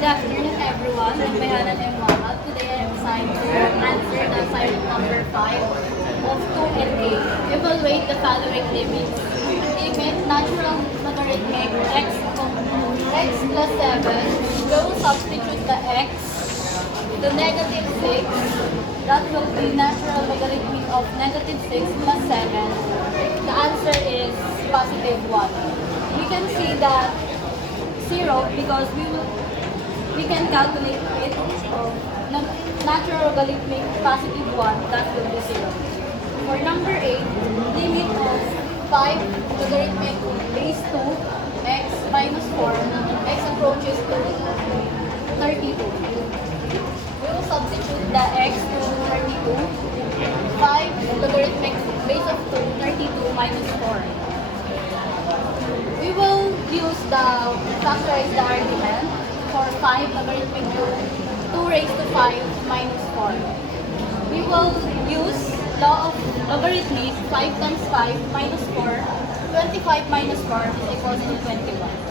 Good afternoon, everyone. I'm Bayanan M. Wahab. Today I am assigned to answer the assignment number 5 of 2 and 8. Evaluate the following limits. Limit natural logarithmic x plus 7. We will substitute the x, the negative 6. That will be natural logarithmic of negative 6 plus 7. The answer is positive 1. We can see that 0 because we can calculate it natural logarithmic positive 1, that will be 0. For number 8, limit of 5 logarithmic base 2 x minus 4, x approaches to 32. We will substitute the x to 32. 5 logarithmic base of 2, 32 minus 4. We will use the factorize the argument for 5 logarithmic to 2 raised to 5 minus 4. We will use law of logarithmic 5 times 5 minus 4. 25 minus 4 is equal to 21.